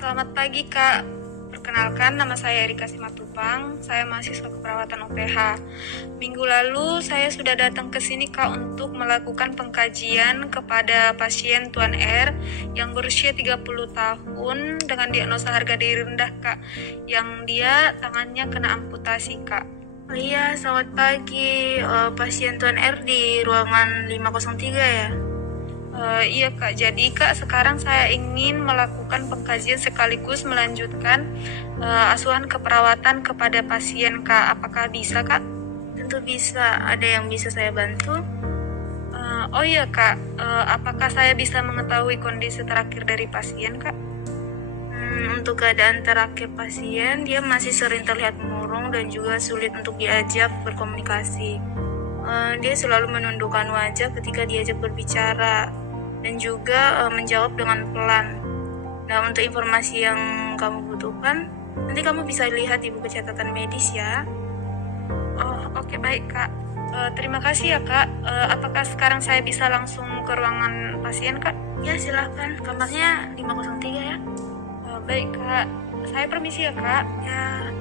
Selamat pagi Kak, perkenalkan nama saya Erika Simatupang, saya mahasiswa keperawatan UPH. Minggu lalu saya sudah datang ke sini Kak untuk melakukan pengkajian kepada pasien Tuan R yang berusia 30 tahun dengan diagnosa harga diri rendah Kak, yang dia tangannya kena amputasi Kak. Oh iya, selamat pagi. Pasien Tuan R di ruangan 503 ya? Iya Kak, jadi Kak sekarang saya ingin melakukan pengkajian sekaligus melanjutkan asuhan keperawatan kepada pasien Kak. Apakah bisa Kak? Tentu bisa. Ada yang bisa saya bantu? Oh iya Kak, apakah saya bisa mengetahui kondisi terakhir dari pasien Kak? Untuk keadaan terakhir pasien, dia masih sering terlihat murung dan juga sulit untuk diajak berkomunikasi. Dia selalu menundukkan wajah ketika diajak berbicara dan juga menjawab dengan pelan. Nah, untuk informasi yang kamu butuhkan, nanti kamu bisa lihat di buku catatan medis ya. Oh, oke baik Kak. Terima kasih ya Kak. Apakah sekarang saya bisa langsung ke ruangan pasien Kak? Ya, silahkan. Kamarnya 503 ya. Baik Kak. Saya permisi ya Kak. Ya.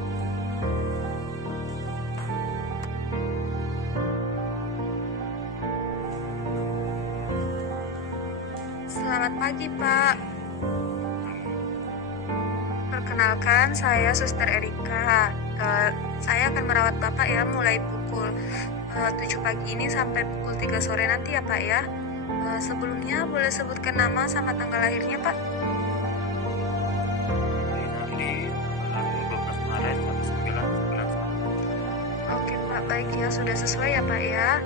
Selamat pagi Pak. Perkenalkan, saya Suster Erika. Saya akan merawat Bapak ya mulai pukul 7 pagi ini sampai pukul 3 sore nanti ya Pak ya. Sebelumnya boleh sebutkan nama sama tanggal lahirnya Pak? Dari tanggal 12 Maret 1991. Oke Pak, baik ya, sudah sesuai ya Pak ya.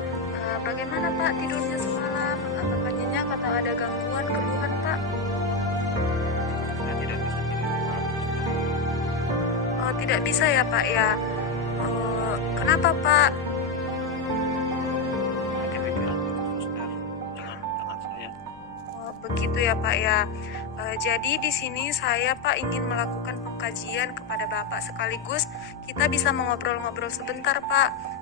Bagaimana Pak tidurnya semalam? Apakah nyenyak atau ada gangguan keluhan Pak? Saya tidak bisa tidur malam, suster. Oh, tidak bisa ya Pak ya. Kenapa Pak? Saya kepikiran terus, suster, dengan tangan saya. Oh, begitu ya Pak ya. Jadi di sini saya Pak ingin melakukan pengkajian kepada Bapak sekaligus kita bisa mengobrol-ngobrol sebentar Pak.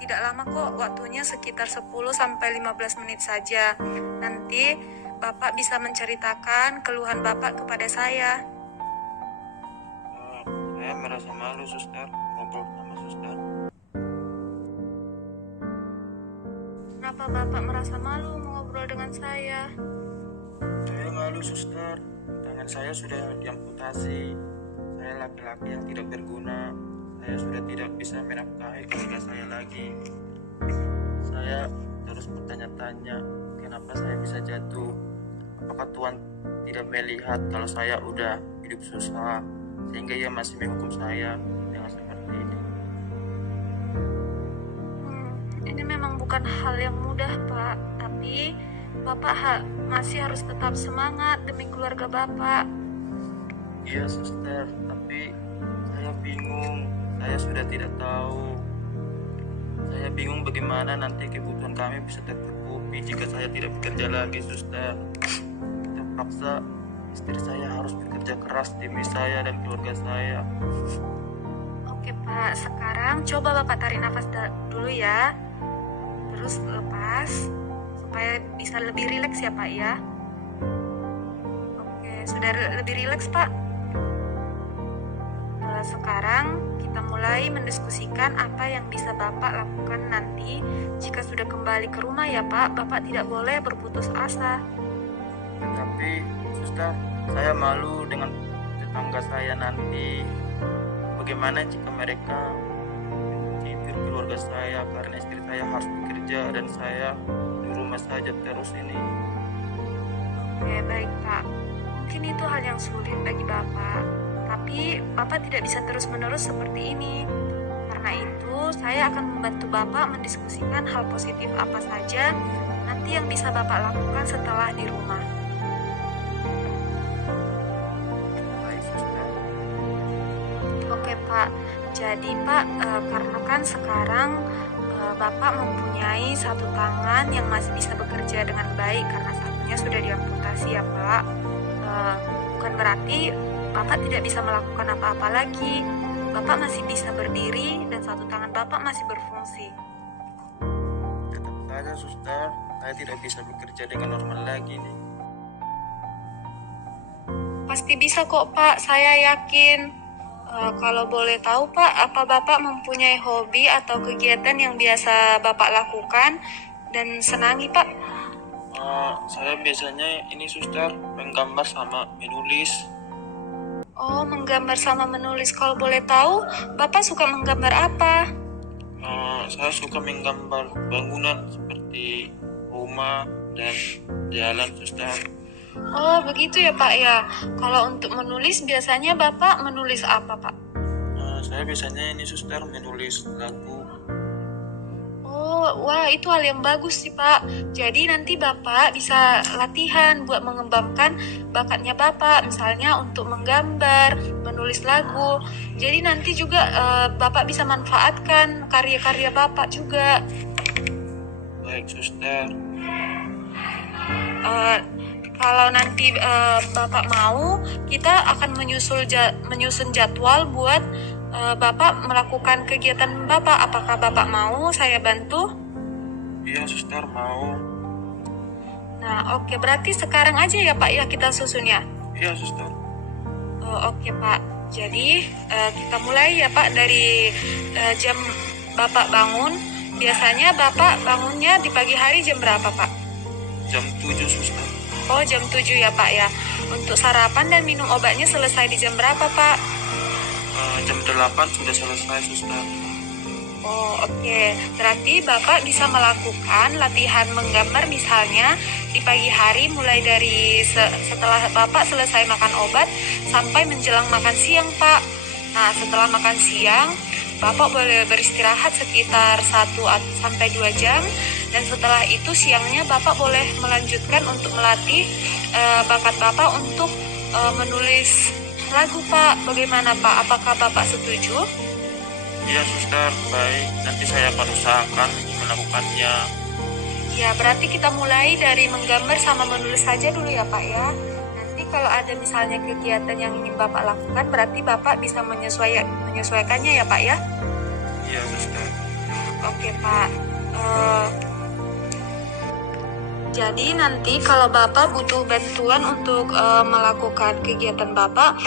Tidak lama kok, waktunya sekitar 10 sampai 15 menit saja. Nanti Bapak bisa menceritakan keluhan Bapak kepada saya. Saya merasa malu, suster, ngobrol sama suster. Kenapa Bapak merasa malu mengobrol dengan saya? Saya malu, suster. Tangan saya sudah diamputasi. Saya laki-laki yang tidak berguna. Saya sudah tidak bisa menafkahi keluarga saya lagi. Saya terus bertanya-tanya, kenapa saya bisa jatuh? Apakah Tuhan tidak melihat kalau saya udah hidup susah, sehingga ia masih menghukum saya dengan seperti ini? Ini memang bukan hal yang mudah Pak, tapi Bapak masih harus tetap semangat demi keluarga Bapak. Iya, suster, tapi saya bingung. Saya sudah tidak tahu. Saya bingung bagaimana nanti kebutuhan kami bisa tercukupi jika saya tidak bekerja lagi, suster. Terpaksa istri saya harus bekerja keras demi saya dan keluarga saya. Oke Pak, sekarang coba Bapak tarik nafas dulu ya. Terus lepas, supaya bisa lebih rileks ya Pak ya. Oke, sudah lebih rileks Pak. Sekarang kita mulai mendiskusikan apa yang bisa Bapak lakukan nanti jika sudah kembali ke rumah ya Pak. Bapak tidak boleh berputus asa. Tapi, suster, saya malu dengan tetangga saya nanti. Bagaimana jika mereka mencibir keluarga saya karena istri saya harus bekerja dan saya di rumah saja terus ini? Oke, baik Pak. Mungkin itu hal yang sulit bagi Bapak, tapi Bapak tidak bisa terus-menerus seperti ini. Karena itu, saya akan membantu Bapak mendiskusikan hal positif apa saja nanti yang bisa Bapak lakukan setelah di rumah. Baik, suster. Oke Pak, jadi Pak, karena kan sekarang Bapak mempunyai satu tangan yang masih bisa bekerja dengan baik karena satunya sudah diamputasi ya Pak. Bukan berarti Bapak tidak bisa melakukan apa-apa lagi. Bapak masih bisa berdiri dan satu tangan Bapak masih berfungsi. Tetap saja, suster, saya tidak bisa bekerja dengan normal lagi nih. Pasti bisa kok Pak, saya yakin. Kalau boleh tahu Pak, apa Bapak mempunyai hobi atau kegiatan yang biasa Bapak lakukan dan senangi Pak? Saya biasanya ini suster menggambar sama menulis. Oh, menggambar sama menulis. Kalau boleh tahu, Bapak suka menggambar apa? Saya suka menggambar bangunan seperti rumah dan jalan suster. Oh, begitu ya Pak ya. Kalau untuk menulis, biasanya Bapak menulis apa Pak? Saya biasanya ini suster menulis lagu. Oh, wah itu hal yang bagus sih Pak. Jadi nanti Bapak bisa latihan buat mengembangkan bakatnya Bapak, misalnya untuk menggambar, menulis lagu. Jadi nanti juga Bapak bisa manfaatkan karya-karya Bapak juga. Baik suster. Kalau nanti Bapak mau, kita akan menyusun jadwal buat Bapak melakukan kegiatan Bapak. Apakah Bapak mau saya bantu? Iya suster mau. Nah, oke, berarti sekarang aja ya Pak ya kita susunnya. Iya suster. Oke Pak, jadi kita mulai ya Pak dari jam Bapak bangun. Biasanya Bapak bangunnya di pagi hari jam berapa Pak? Jam 7 suster. Oh, jam 7 ya Pak ya. Untuk sarapan dan minum obatnya selesai di jam berapa Pak? Jam 8 sudah selesai suster. Oh, oke. Berarti Bapak bisa melakukan latihan menggambar misalnya di pagi hari mulai dari setelah Bapak selesai makan obat sampai menjelang makan siang Pak. Nah, setelah makan siang, Bapak boleh beristirahat sekitar 1 sampai 2 jam. Dan setelah itu siangnya Bapak boleh melanjutkan untuk melatih bakat Bapak untuk menulis lagu Pak. Bagaimana Pak? Apakah Bapak setuju? Iya suster, baik. Nanti saya akan usahakan melakukannya. Ya, berarti kita mulai dari menggambar sama menulis saja dulu ya Pak ya. Nanti kalau ada misalnya kegiatan yang ingin Bapak lakukan, berarti Bapak bisa menyesuaikannya ya Pak ya. Iya suster. Oke Pak. Jadi nanti kalau Bapak butuh bantuan untuk melakukan kegiatan Bapak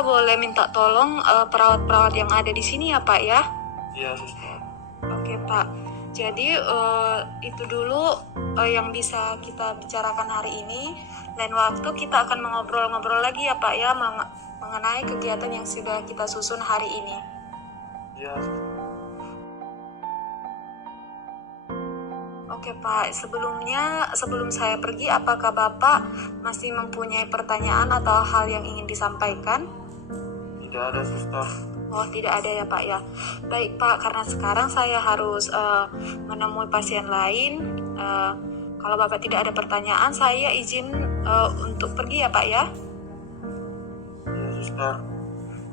boleh minta tolong perawat-perawat yang ada di sini ya Pak ya. Iya suster. Oke Pak. Jadi itu dulu yang bisa kita bicarakan hari ini. Lain waktu kita akan mengobrol-ngobrol lagi ya Pak ya mengenai kegiatan yang sudah kita susun hari ini. Iya. Oke Pak, sebelum saya pergi, apakah Bapak masih mempunyai pertanyaan atau hal yang ingin disampaikan? Tidak ada suster. Oh, tidak ada ya Pak ya. Baik Pak, karena sekarang saya harus menemui pasien lain. Kalau Bapak tidak ada pertanyaan, saya izin untuk pergi ya Pak ya. Iya suster.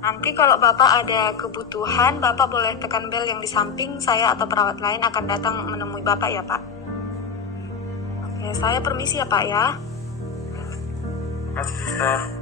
Nanti kalau Bapak ada kebutuhan, Bapak boleh tekan bel yang di samping saya atau perawat lain akan datang menemui Bapak ya Pak. Oke, saya permisi ya Pak ya. Terima kasih suster.